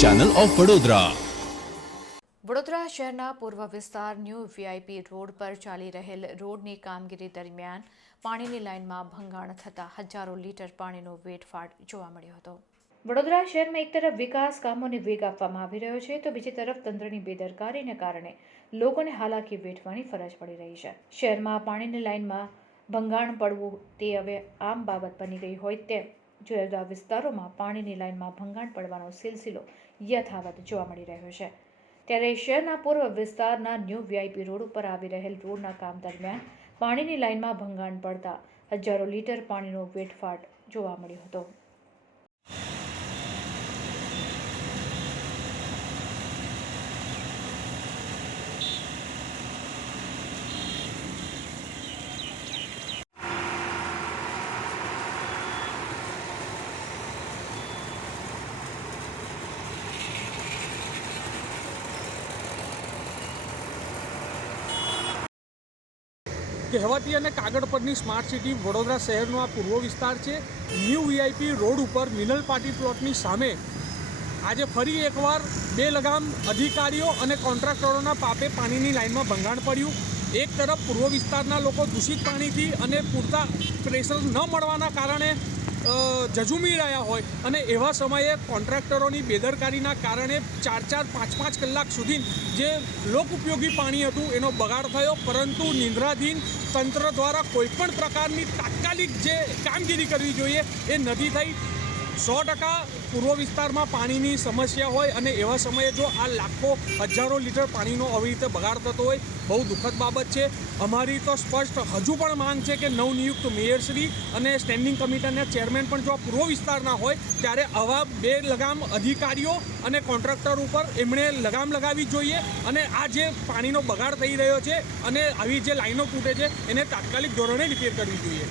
Channel of Vadodara Vadodara શહેરના પૂર્વ વિસ્તાર ન્યૂ વીઆઈપી રોડ પર ચાલી રહેલ રોડની કામગીરી દરમિયાન પાણીની લાઇનમાં ભંગાણ થતાં હજારો લીટર પાણીનો વેડફાટ જોવા મળ્યો હતો. વડોદરા શહેરમાં એક તરફ વિકાસ કામોને વેગ આપવામાં આવી રહ્યો છે, તો બીજી તરફ તંત્રની બેદરકારીને કારણે લોકોને હાલાકી વેઠવાની ફરજ પડી રહી છે. શહેરમાં પાણીની લાઇનમાં ભંગાણ પડવું તે હવે આમ બાબત બની ગઈ હોય તેમ જુદા જુદા વિસ્તારોમાં પાણીની લાઇનમાં ભંગાણ પડવાનો સિલસિલો યથાવત જોવા મળી રહ્યો છે. ત્યારે શહેરના પૂર્વ વિસ્તારના ન્યૂ વીઆઈપી રોડ ઉપર આવી રહેલ રોડના કામ દરમિયાન પાણીની લાઇનમાં ભંગાણ પડતા હજારો લીટર પાણીનો વેઠફાટ જોવા મળ્યો હતો. કહેવાતી અને કાગળ પરની સ્માર્ટ સિટી વડોદરા શહેરનો આ પૂર્વ વિસ્તાર છે. ન્યૂ વીઆઈપી રોડ ઉપર મિનલ પાર્ટી પ્લોટની સામે આજે ફરી એકવાર બે લગામ અધિકારીઓ અને કોન્ટ્રાક્ટરોના પાપે પાણીની લાઇનમાં ભંગાણ પડ્યું. એક તરફ પૂર્વ વિસ્તારના લોકો દૂષિત પાણીથી અને પૂરતા પ્રેશર ન મળવાના કારણે ઝઝૂમી રહ્યા હોય. અને એવા સમયે કોન્ટ્રાક્ટરોની બેદરકારીના કારણે ચાર ચાર પાંચ પાંચ કલાક સુધી જે લોક ઉપયોગી પાણી હતું એનો બગાડ થયો. પરંતુ નિંદ્રાધીન તંત્ર દ્વારા કોઈપણ પ્રકારની તાત્કાલિક જે કામગીરી કરવી જોઈએ એ નથી થઈ. સો ટકા પૂર્વ વિસ્તારમાં પાણીની સમસ્યા હોય અને એવા સમયે જો આ લાખો હજારો લીટર પાણીનો આવી રીતે બગાડ થતો હોય, બહુ દુઃખદ બાબત છે. અમારી તો સ્પષ્ટ હજુ પણ માંગ છે કે નવનિયુક્ત મેયરશ્રી અને સ્ટેન્ડિંગ કમિટીના ચેરમેન પણ જો પૂર્વ વિસ્તારના હોય, ત્યારે આવા બે લગામ અધિકારીઓ અને કોન્ટ્રાક્ટર ઉપર એમણે લગામ લગાવી જોઈએ અને આ જે પાણીનો બગાડ થઈ રહ્યો છે અને આવી જે લાઈનો તૂટે છે, એને તાત્કાલિક ધોરણે રિપેર કરવી જોઈએ.